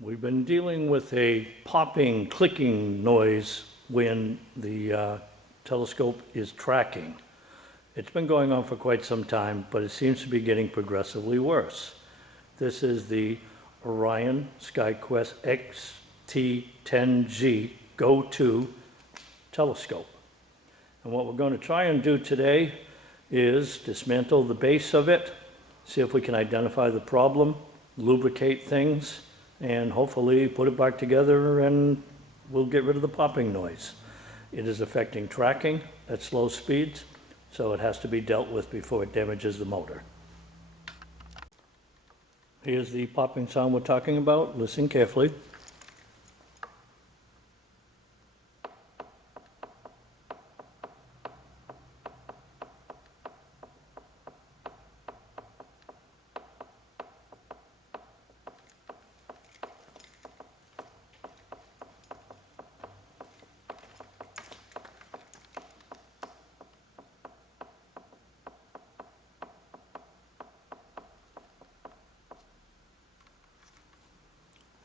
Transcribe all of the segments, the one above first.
We've been dealing with a popping, clicking noise when the telescope is tracking. It's been going on for quite some time, but it seems to be getting progressively worse. This is the Orion Xt10g Go-To telescope. And what we're going to try and do today is dismantle the base of it, see if we can identify the problem, lubricate things, and hopefully put it back together and we'll get rid of the popping noise. It is affecting tracking at slow speeds, so it has to be dealt with before it damages the motor. Here's the popping sound we're talking about. Listen carefully.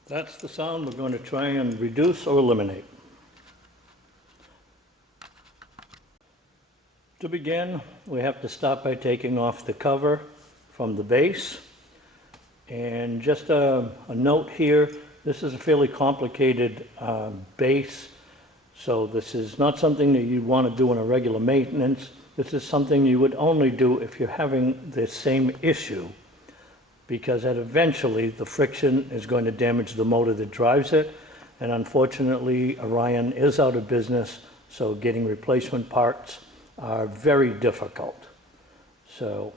That's the sound we're going to try and reduce or eliminate. To begin, we have to start by taking off the cover from the base. And just a note here, this is a fairly complicated base, so this is not something that you want to do in a regular maintenance. This is something you would only do if you're having the same issue, because eventually the friction is going to damage the motor that drives it, and unfortunately Orion is out of business, so getting replacement parts are very difficult. So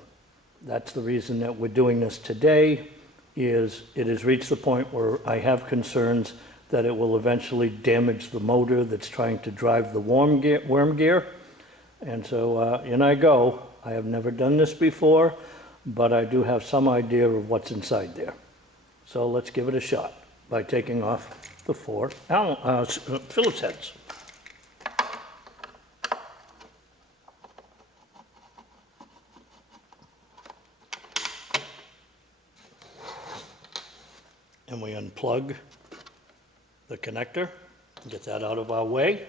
that's the reason that we're doing this today. It has reached the point where I have concerns that it will eventually damage the motor that's trying to drive the worm gear. And so in I go. I have never done this before, but I do have some idea of what's inside there. So let's give it a shot by taking off the 4 Phillips heads. And we unplug the connector, get that out of our way.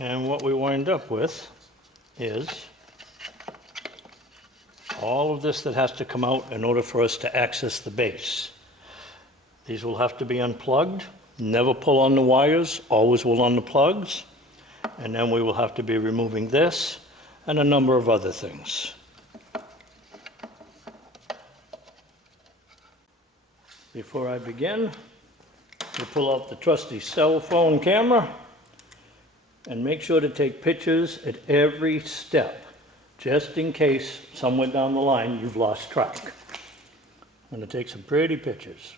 And what we wind up with is all of this that has to come out in order for us to access the base. These will have to be unplugged. Never pull on the wires, always will on the plugs. And then we will have to be removing this and a number of other things. Before I begin, we pull out the trusty cell phone camera. And make sure to take pictures at every step, just in case somewhere down the line you've lost track. I'm going to take some pretty pictures.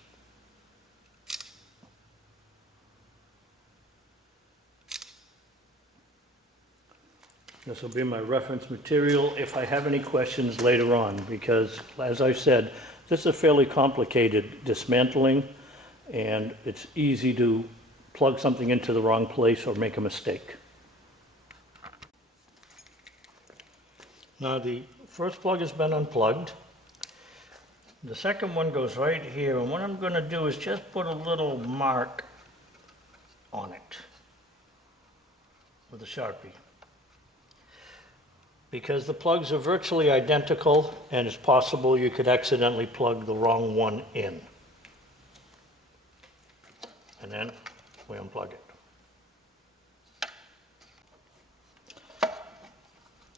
This will be my reference material if I have any questions later on, because as I've said, this is a fairly complicated dismantling, and it's easy to plug something into the wrong place or make a mistake. Now the first plug has been unplugged. The second one goes right here, and what I'm going to do is just put a little mark on it with a Sharpie, because the plugs are virtually identical and it's possible you could accidentally plug the wrong one in. And then we unplug it.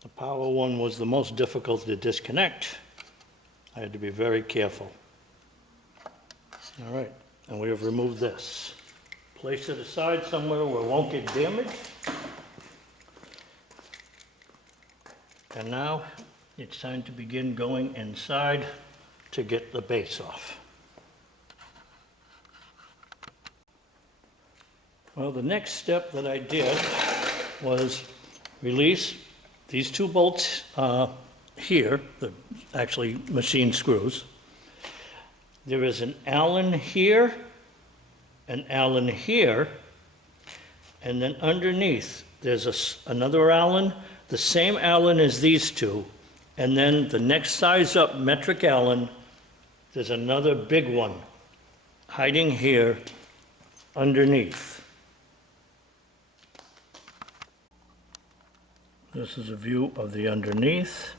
The power one was the most difficult to disconnect. I had to be very careful. All right, and we have removed this. Place it aside somewhere where it won't get damaged. And now it's time to begin going inside to get the base off. Well, the next step that I did was release these two bolts here, the actually machine screws. There is an Allen here, an Allen here, and then underneath there's another Allen, the same Allen as these two, and then the next size up metric Allen, there's another big one hiding here underneath. This is a view of the underneath,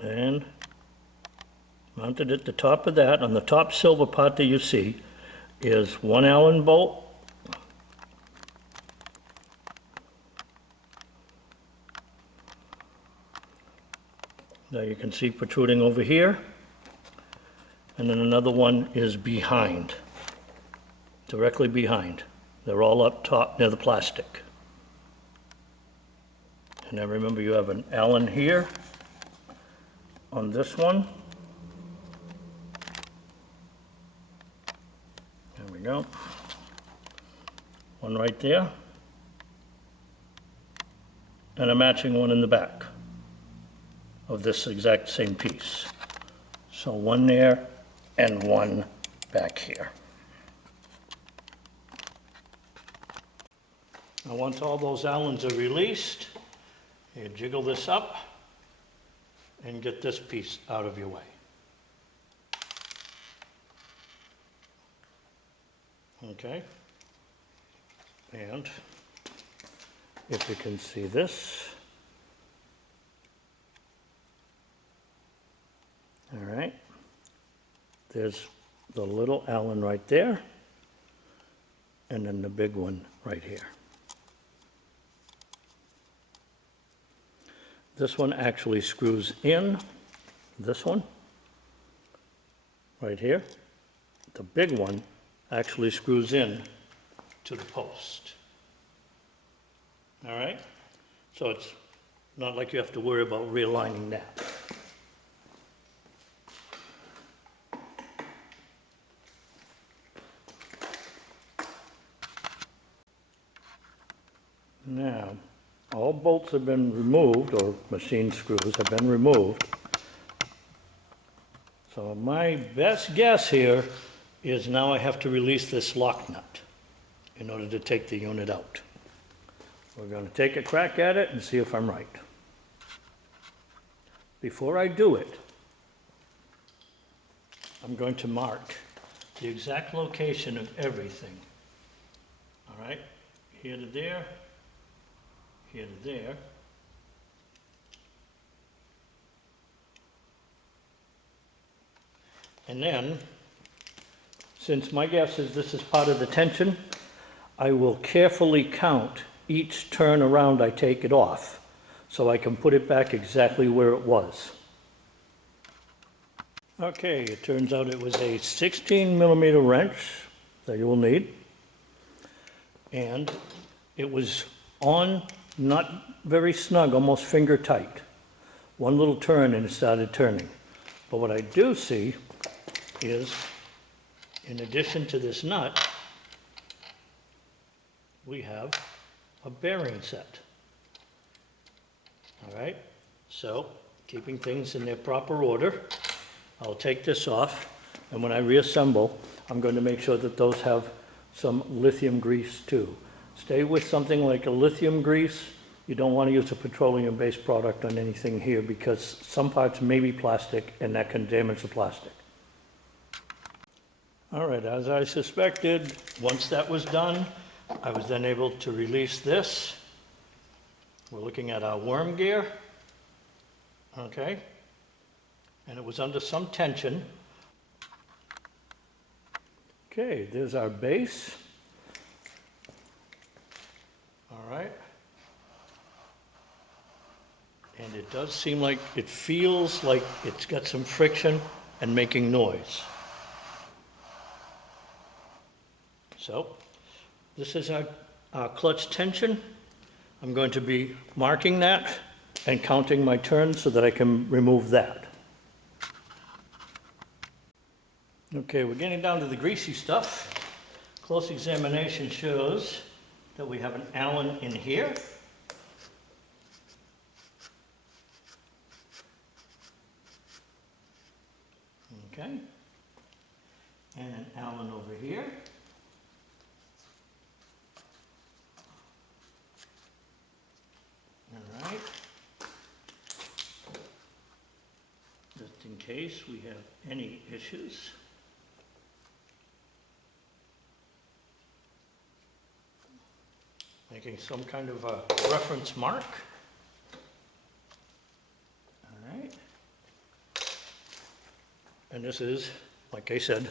and mounted at the top of that, on the top silver part that you see, is one Allen bolt, that you can see protruding over here, and then another one is behind, directly behind. They're all up top near the plastic. And now remember, you have an Allen here on this one. There we go. One right there. And a matching one in the back of this exact same piece. So one there and one back here. Now once all those Allens are released, you jiggle this up and get this piece out of your way. Okay, and if you can see this, all right, there's the little Allen right there, and then the big one right here. This one actually screws in, this one, right here. The big one actually screws in to the post. All right? So it's not like you have to worry about realigning that. Now, all bolts have been removed, or machine screws have been removed. So my best guess here is now I have to release this lock nut in order to take the unit out. We're going to take a crack at it and see if I'm right. Before I do it, I'm going to mark the exact location of everything. All right, here to there, here to there. And then, since my guess is this is part of the tension, I will carefully count each turn around I take it off so I can put it back exactly where it was. Okay, it turns out it was a 16mm wrench that you will need, and it was on, not very snug, almost finger tight. One little turn and it started turning. But what I do see is, in addition to this nut, we have a bearing set. All right, so keeping things in their proper order, I'll take this off, and when I reassemble, I'm going to make sure that those have some lithium grease too. Stay with something like a lithium grease. You don't want to use a petroleum-based product on anything here because some parts may be plastic and that can damage the plastic. All right, as I suspected, once that was done, I was then able to release this. We're looking at our worm gear, okay? And it was under some tension. Okay, there's our base. All right. And it does seem like, it feels like it's got some friction and making noise. So, this is our clutch tension. I'm going to be marking that and counting my turns so that I can remove that. Okay, we're getting down to the greasy stuff. Close examination shows that we have an Allen in here. Okay. And an Allen over here. All right. Just in case we have any issues. Making some kind of a reference mark. All right. And this is, like I said,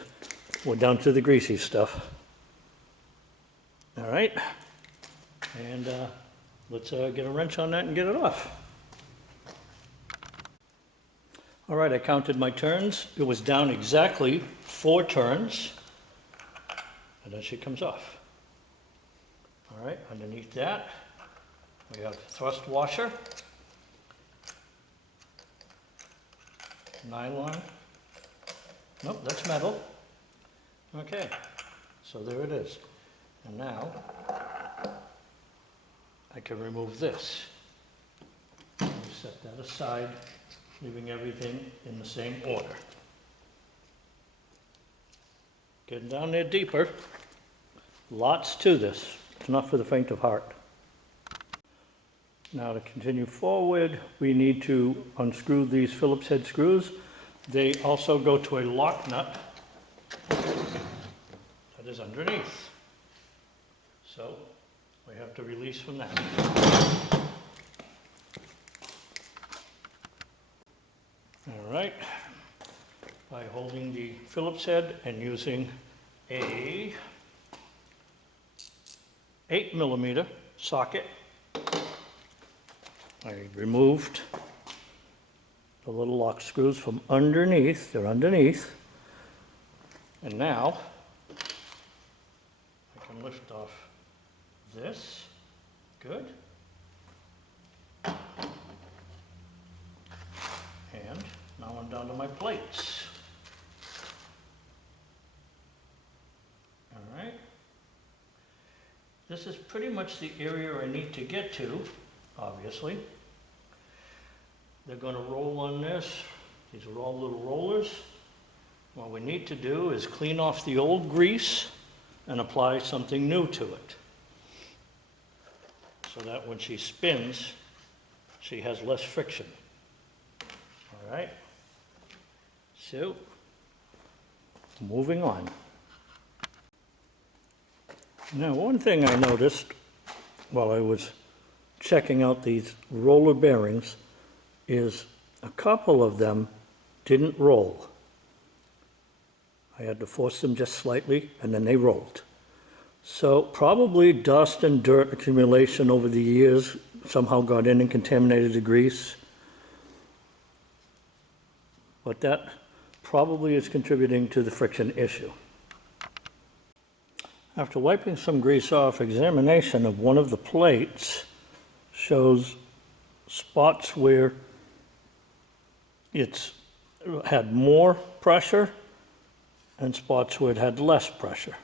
we're down to the greasy stuff. All right. And let's get a wrench on that and get it off. All right, I counted my turns. It was down exactly 4 turns. And then she comes off. All right, underneath that, we have thrust washer, nylon. Nope, that's metal. Okay, so there it is. And now, I can remove this. Set that aside, leaving everything in the same order. Getting down there deeper. Lots to this. It's not for the faint of heart. Now to continue forward, we need to unscrew these Phillips head screws. They also go to a lock nut that is underneath. So we have to release from that. All right, by holding the Phillips head and using a 8mm socket, I removed the little lock screws from underneath. They're underneath. And now I can lift off this. Good. And now I'm down to my plates. All right. This is pretty much the area I need to get to, obviously. They're going to roll on this. These are all little rollers. What we need to do is clean off the old grease and apply something new to it, so that when she spins, she has less friction. All right. So, moving on. Now, one thing I noticed while I was checking out these roller bearings is a couple of them didn't roll. I had to force them just slightly, and then they rolled. So probably dust and dirt accumulation over the years somehow got in and contaminated the grease. But that probably is contributing to the friction issue. After wiping some grease off, examination of one of the plates shows spots where it's had more pressure and spots where it had less pressure.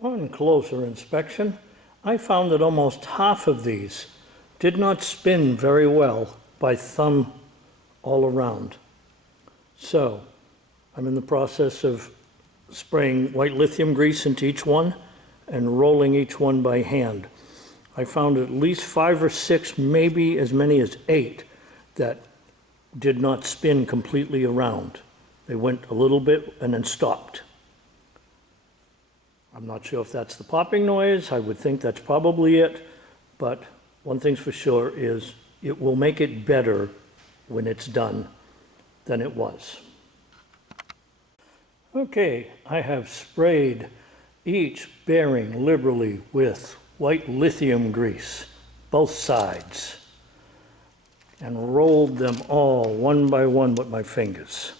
On closer inspection, I found that almost half of these did not spin very well by thumb all around. So I'm in the process of spraying white lithium grease into each one and rolling each one by hand. I found at least 5 or 6, maybe as many as 8, that did not spin completely around. They went a little bit and then stopped. I'm not sure if that's the popping noise. I would think that's probably it, but one thing's for sure is it will make it better when it's done than it was. Okay, I have sprayed each bearing liberally with white lithium grease, both sides, and rolled them all one by one with my fingers.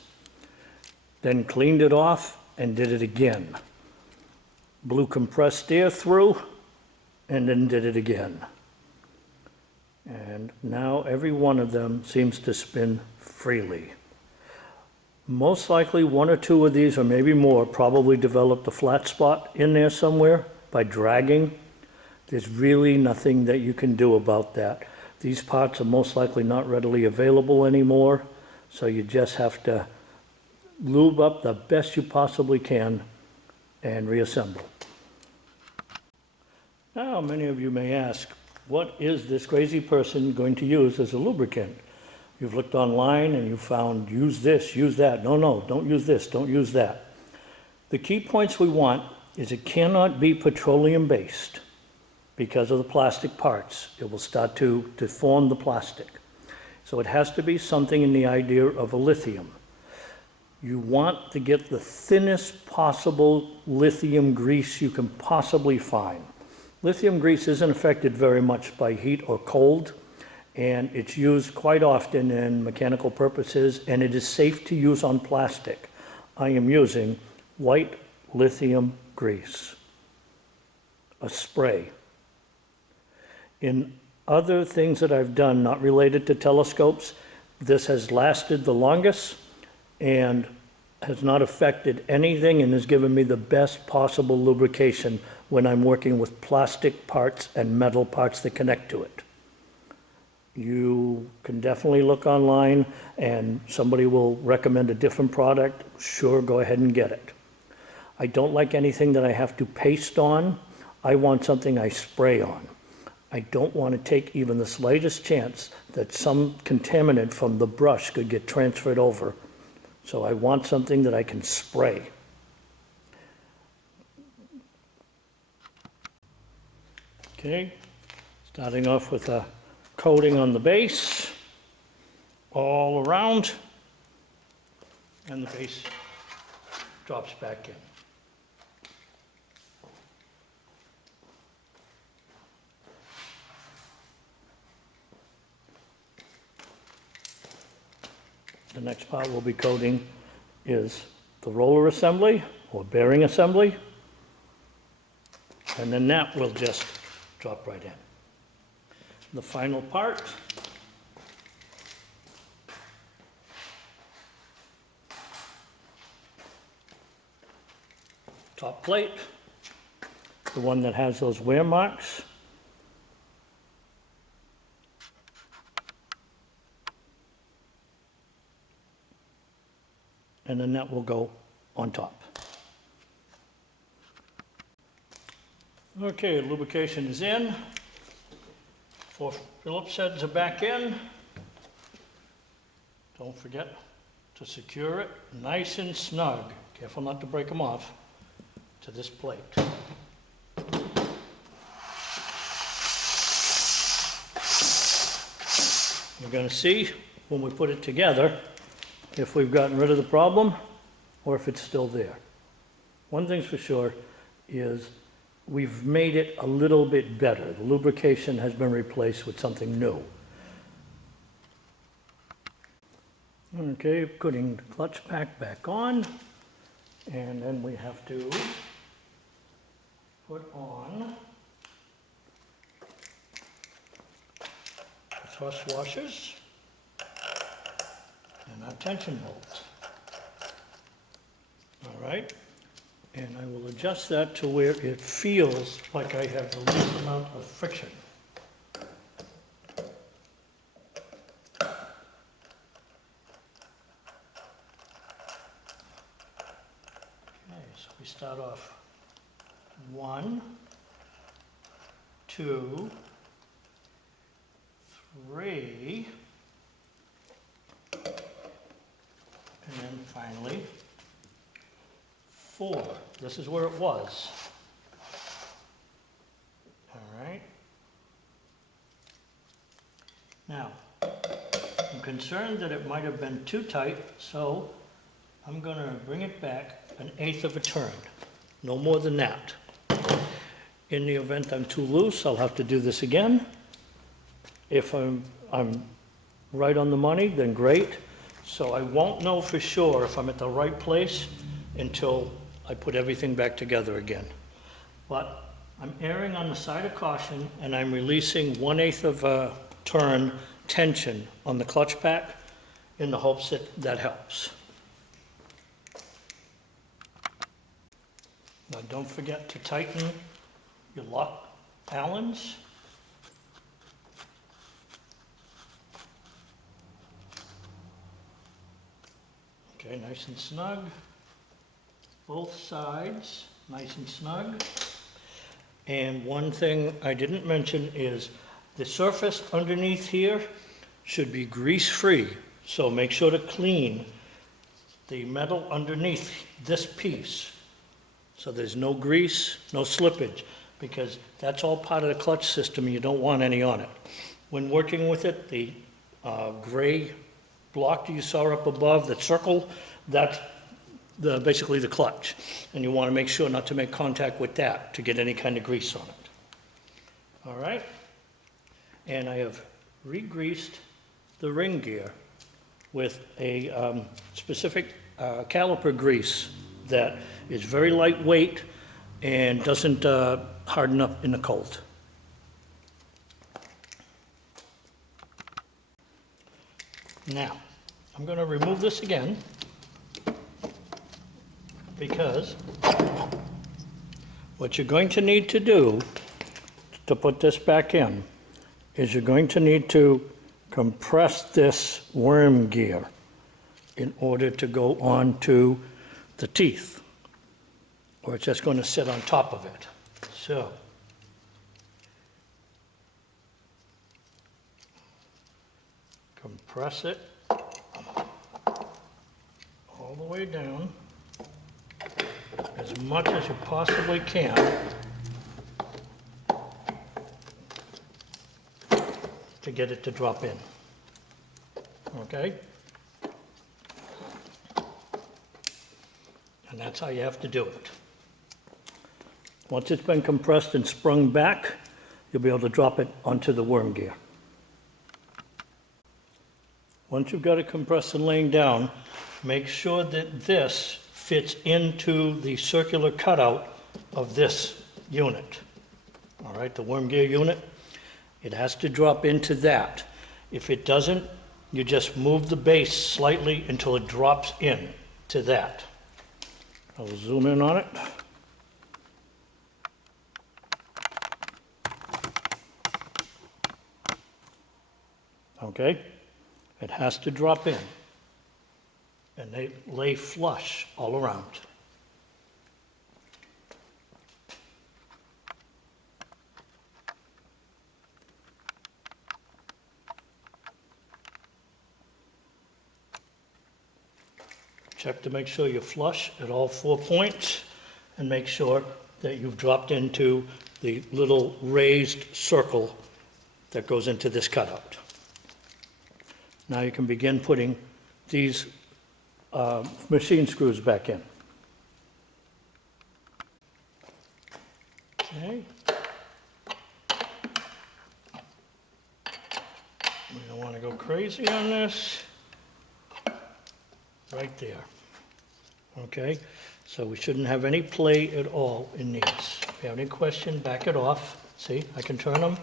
Then cleaned it off and did it again. Blew compressed air through and then did it again. And now every one of them seems to spin freely. Most likely one or two of these, or maybe more, probably developed a flat spot in there somewhere by dragging. There's really nothing that you can do about that. These parts are most likely not readily available anymore, so you just have to lube up the best you possibly can and reassemble. Now, many of you may ask, what is this crazy person going to use as a lubricant? You've looked online and you found, use this, use that. No, don't use this, don't use that. The key points we want is it cannot be petroleum-based because of the plastic parts. It will start to deform the plastic. So it has to be something in the idea of a lithium. You want to get the thinnest possible lithium grease you can possibly find. Lithium grease isn't affected very much by heat or cold, and it's used quite often in mechanical purposes, and it is safe to use on plastic. I am using white lithium grease, a spray. In other things that I've done not related to telescopes, this has lasted the longest and has not affected anything and has given me the best possible lubrication when I'm working with plastic parts and metal parts that connect to it. You can definitely look online and somebody will recommend a different product. Sure, go ahead and get it. I don't like anything that I have to paste on. I want something I spray on. I don't want to take even the slightest chance that some contaminant from the brush could get transferred over. So I want something that I can spray. Okay, starting off with a coating on the base, all around, and the base drops back in. The next part we'll be coating is the roller assembly or bearing assembly, and then that will just drop right in. The final part, top plate, the one that has those wear marks. And then that will go on top. Okay, lubrication is in. 4 Phillips heads are back in. Don't forget to secure it nice and snug. Careful not to break them off to this plate. You're going to see when we put it together if we've gotten rid of the problem or if it's still there. One thing's for sure is we've made it a little bit better. The lubrication has been replaced with something new. Okay, putting the clutch pack back on, and then we have to put on the thrust washers and our tension bolts. All right, and I will adjust that to where it feels like I have the least amount of friction. Okay, so we start off 1, 2, 3, and then finally 4. This is where it was. All right. Now, I'm concerned that it might have been too tight, so I'm going to bring it back 1/8 of a turn. No more than that. In the event I'm too loose, I'll have to do this again. If I'm right on the money, then great. So I won't know for sure if I'm at the right place until I put everything back together again. But I'm erring on the side of caution, and I'm releasing 1/8 of turn tension on the clutch pack in the hopes that that helps. Now don't forget to tighten your lock Allens. Okay, nice and snug. Both sides, nice and snug. And one thing I didn't mention is the surface underneath here should be grease-free. So make sure to clean the metal underneath this piece so there's no grease, no slippage, because that's all part of the clutch system and you don't want any on it. When working with it, the gray block that you saw up above, that circle, that's basically the clutch. And you want to make sure not to make contact with that to get any kind of grease on it. All right? And I have re-greased the ring gear with a specific caliper grease that is very lightweight and doesn't harden up in the cold. Now, I'm going to remove this again because what you're going to need to do to put this back in is you're going to need to compress this worm gear in order to go onto the teeth, or it's just going to sit on top of it. So, compress it all the way down as much as you possibly can to get it to drop in. Okay? And that's how you have to do it. Once it's been compressed and sprung back, you'll be able to drop it onto the worm gear. Once you've got it compressed and laying down, make sure that this fits into the circular cutout of this unit. All right, the worm gear unit, it has to drop into that. If it doesn't, you just move the base slightly until it drops in to that. I'll zoom in on it. Okay, it has to drop in, and they lay flush all around. Check to make sure you're flush at all 4 points, and make sure that you've dropped into the little raised circle that goes into this cutout. Now you can begin putting these machine screws back in. Okay. We don't want to go crazy on this. Right there. Okay, so we shouldn't have any play at all in these. If you have any question, back it off. See, I can turn them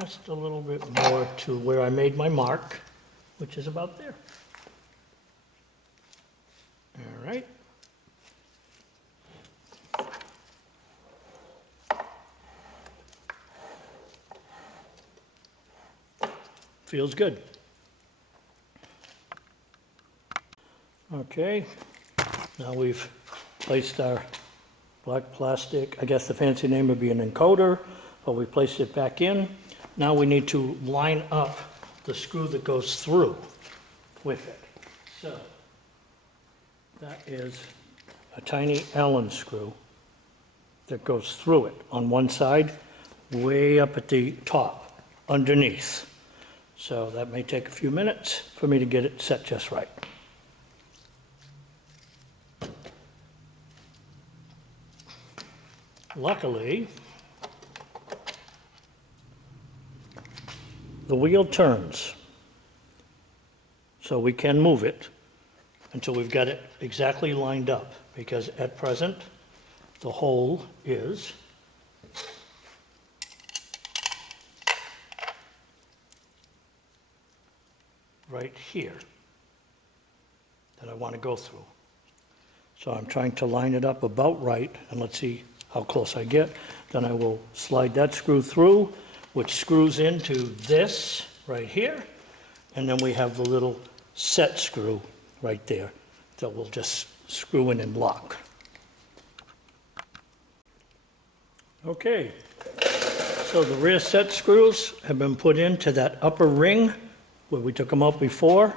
just a little bit more to where I made my mark, which is about there. All right. Feels good. Okay, now we've placed our black plastic, I guess the fancy name would be an encoder, but we placed it back in. Now we need to line up the screw that goes through with it. So, that is a tiny Allen screw that goes through it on one side, way up at the top, underneath. So that may take a few minutes for me to get it set just right. Luckily, the wheel turns, so we can move it until we've got it exactly lined up, because at present, the hole is right here that I want to go through. So I'm trying to line it up about right, and let's see how close I get. Then I will slide that screw through, which screws into this right here, and then we have the little set screw right there that will just screw in and lock. Okay, so the rear set screws have been put into that upper ring where we took them out before,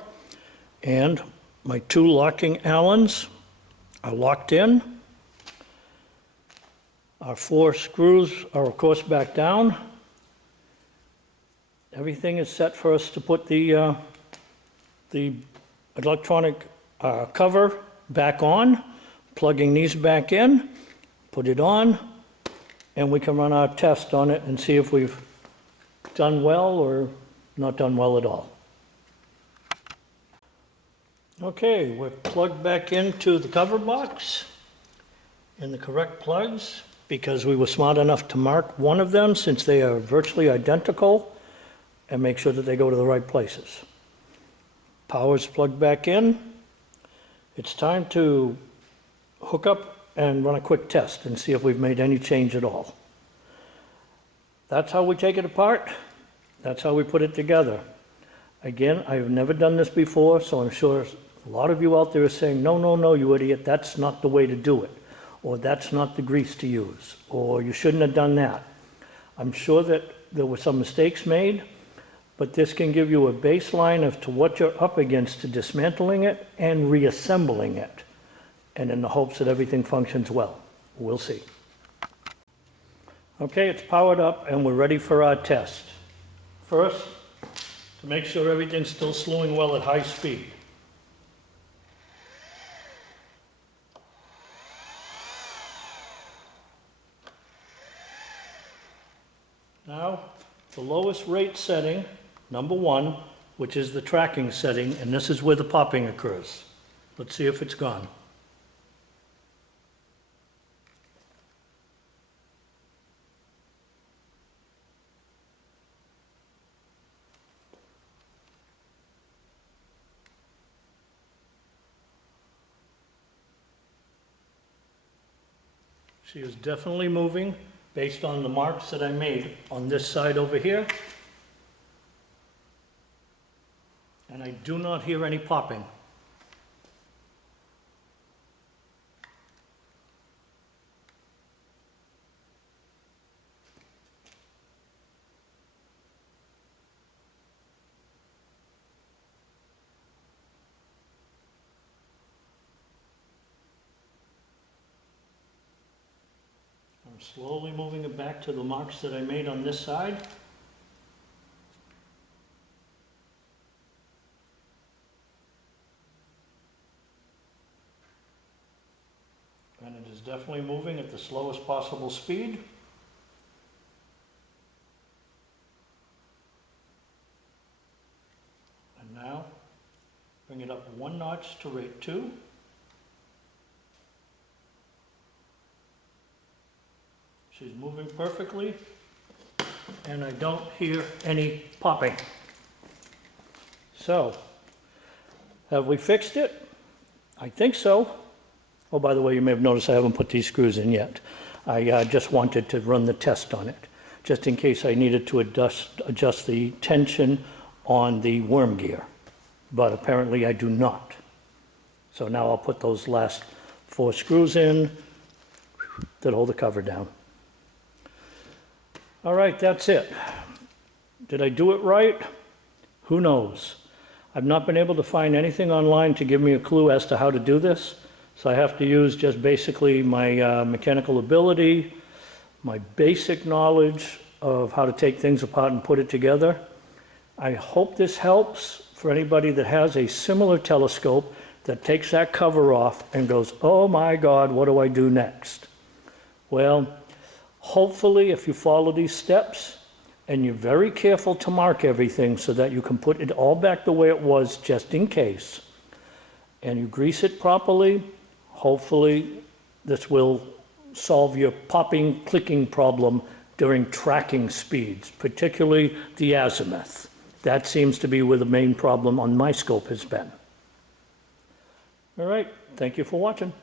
and my 2 locking Allens are locked in. Our 4 screws are of course back down. Everything is set for us to put the electronic cover back on, plugging these back in, put it on, and we can run our test on it and see if we've done well or not done well at all. Okay, we're plugged back into the cover box in the correct plugs because we were smart enough to mark one of them since they are virtually identical and make sure that they go to the right places. Power's plugged back in. It's time to hook up and run a quick test and see if we've made any change at all. That's how we take it apart. That's how we put it together. Again, I've never done this before, so I'm sure a lot of you out there are saying, no, no, no, you idiot, that's not the way to do it, or that's not the grease to use, or you shouldn't have done that. I'm sure that there were some mistakes made, but this can give you a baseline as to what you're up against to dismantling it and reassembling it, and in the hopes that everything functions well. We'll see. Okay, it's powered up and we're ready for our test. First, to make sure everything's still slewing well at high speed. Now, the lowest rate setting, number 1, which is the tracking setting, and this is where the popping occurs. Let's see if it's gone. She is definitely moving based on the marks that I made on this side over here. And I do not hear any popping. I'm slowly moving it back to the marks that I made on this side. And it is definitely moving at the slowest possible speed. And now, bring it up 1 notch to rate 2. She's moving perfectly, and I don't hear any popping. So, have we fixed it? I think so. Oh, by the way, you may have noticed I haven't put these screws in yet. I just wanted to run the test on it, just in case I needed to adjust the tension on the worm gear. But apparently I do not. So now I'll put those last 4 screws in that hold the cover down. All right, that's it. Did I do it right? Who knows? I've not been able to find anything online to give me a clue as to how to do this, so I have to use just basically my mechanical ability, my basic knowledge of how to take things apart and put it together. I hope this helps for anybody that has a similar telescope that takes that cover off and goes, oh my God, what do I do next? Well, hopefully, if you follow these steps and you're very careful to mark everything so that you can put it all back the way it was just in case, and you grease it properly, hopefully this will solve your popping, clicking problem during tracking speeds, particularly the azimuth. that seems to be where the main problem on my scope has been. All right, thank you for watching.